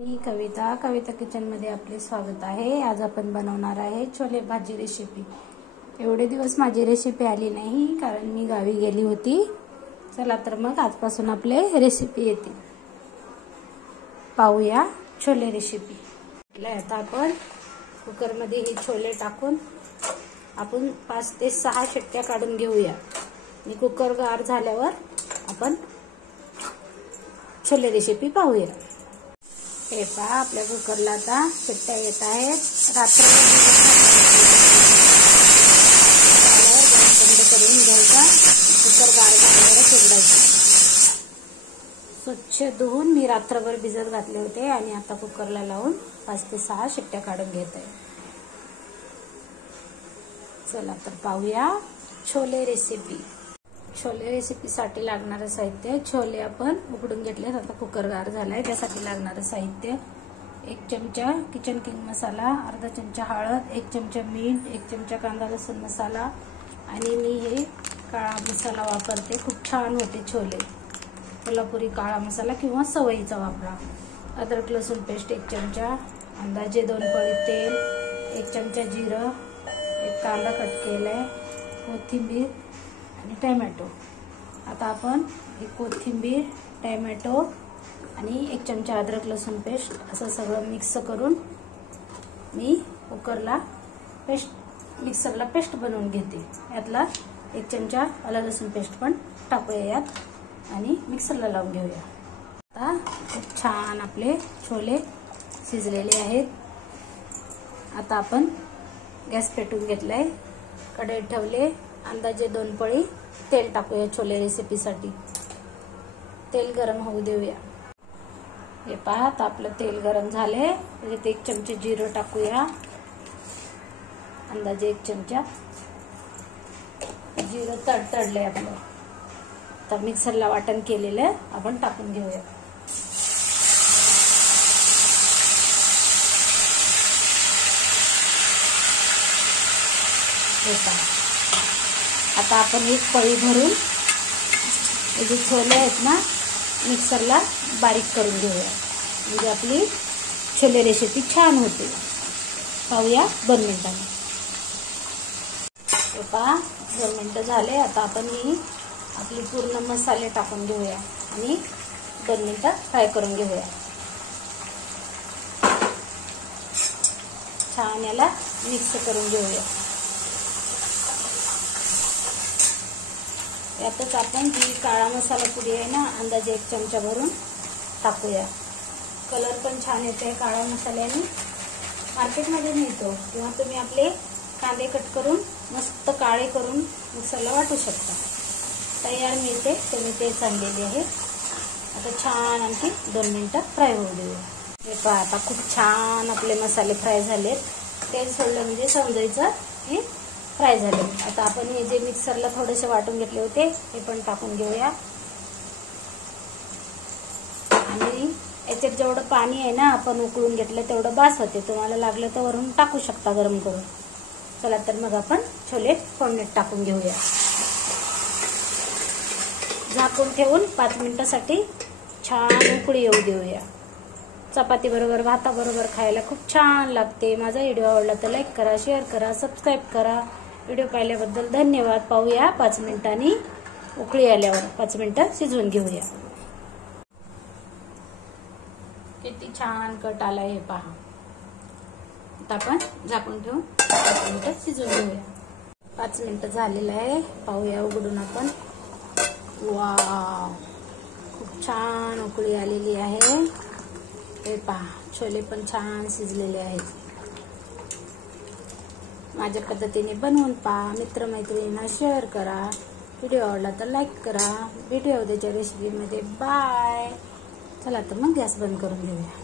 मी कविता kitchen मध्ये आपले स्वागत आहे। आज आपण बनवणार आहे छोले भाजी रेसिपी। एवढे दिवस माझी रेसिपी आली नाही कारण मी गावी गेली होती। चला तर मग आजपासून आपले रेसिपी येतील। पाहूया छोले रेसिपी। आता आपण कुकर मध्ये हे छोले टाकून आपण 5 ते 6 शिट्ट्या काढून घेऊया। मी कुकर गार झाल्यावर आपण छोले रेसिपी पाहूया। हे पहा आपल्या कुकरला आता शिट्ट्या येत आहेत। रात्रभर बंद करून घ्यायचा। कुकर गार झाल्यावर उघडायचा। स्वच्छ धुवून मी रात्रभर भिजत घातले होते आणि आता कुकरला लावून 5 ते 6 शिट्ट्या काढून घेत आहे। चला तर पाहूया छोले रेसिपी। छोले रेसिपीसाठी लागणारे साहित्य, छोले आपण उकडून घेतलेत। आता कुकर गार झालाय, त्यासाठी लागणारे साहित्य 1 चमचा किचन किंग मसाला, अर्धा चमचा हळद, 1 चमचा मीठ, 1 चमचा कांदा लसूण मसाला आणि मी हे काळा मसाला वापरते। खूप छान होते छोले। कोल्हापुरी काळा मसाला किंवा सवयीचा वापरा। अद्रक लसूण पेस्ट 1 चमचा, अंदाजे 2 पळी तेल, 1 चमचा जिरं, 1 कांदा कट केलाय, कोथिंबीर आणि टोमॅटो। आता आपण एक कोथिंबीर, टोमॅटो आणि 1 चमचा अद्रक लसूण पेस्ट असं सगळं मिक्स करून मी कुकरला मिक्सरला पेस्ट बनवून घेते। यातला 1 चमचा आलं लसूण पेस्ट पण टाकूया यात आणि मिक्सरला लावून घेऊया। आता खूप छान आपले छोले शिजलेले आहेत। आता आपण गॅस पेटवून घेतलाय, कढई ठेवले, अंदाजे 2 पळी तेल टाकूया छोले रेसिपीसाठी। तेल गरम होऊ देऊया। हे पहा आता आपलं तेल गरम झाले, त्याच्यात 1 चमचा जिरं टाकूया, अंदाजे 1 चमचा जिरं तडतडलंय आपलं। तर मिक्सरला वाटण केलेलं आपण टाकून घेऊया। हे पहा आता आपण 1 पळी भरून हे जे छोले आहेत ना मिक्सरला बारीक करून घेऊया, म्हणजे आपली छोले रेसिपी छान होते। पाहूया 2 मिनिटांनी। हे पहा 2 मिनिटं झाले। आता आपण ही आपली पूर्ण मसाले टाकून घेऊया आणि 2 मिनिटं फ्राय करून घेऊया। छान याला मिक्स करून घेऊया। यातच आपण जी काळा मसाला पुडी आहे ना अंदाजे 1 चमचा भरून टाकूया। कलर पण छान येते काळा मसाल्याने, मार्केटमध्ये मिळतो किंवा तुम्ही आपले कांदे कट करून मस्त काळे करून मिक्सरला वाटू शकता। तयार मिळते, तुम्ही तेच आणलेले आहे। आता छान आणखी 2 मिनिटं फ्राय होऊ देऊया। हे पहा आता खूप छान आपले मसाले फ्राय झालेत। तेल सोडलं म्हणजे समजायचं हे फ्राय झाले। आता आपण हे जे मिक्सरला थोडेसे वाटून घेतले होते हे पण टाकून घेऊया आणि याच्यात जेवढं पाणी आहे ना आपण उकळून घेतलं तेवढं बास होते। तुम्हाला लागलं तर वरून टाकू शकता गरम करून। चला तर मग आपण छोले फोडणीत टाकून घेऊया। झाकून ठेवून 5 मिनिटांसाठी छान उकळी येऊ देऊया। चपाती बरोबर भाताबरोबर खायला खूप छान लागते। माझा व्हिडिओ आवडला तर लाईक करा, शेअर करा, सबस्क्राईब करा। व्हिडिओ पाहिल्याबद्दल धन्यवाद। पाहूया 5 मिनिटांनी उकळी आल्यावर 5 मिनिटं शिजवून घेऊया। किती छान कट आलाय हे पहा। आता आपण झाकून ठेवून 5 मिनिटं शिजवून घेऊया। 5 मिनिटं झालेलं आहे, पाहूया उघडून आपण। वाव, खूप छान उकळी आलेली आहे। हे पहा छोले पण छान शिजलेले आहेत। माझ्या पद्धतीने बनवून पहा, मित्रमैत्रिणींना शेअर करा। व्हिडिओ आवडला तर लाईक करा। भेटूया उद्याच्या रेसिपीमध्ये। बाय। चला तर मग गॅस बंद करून घेऊया।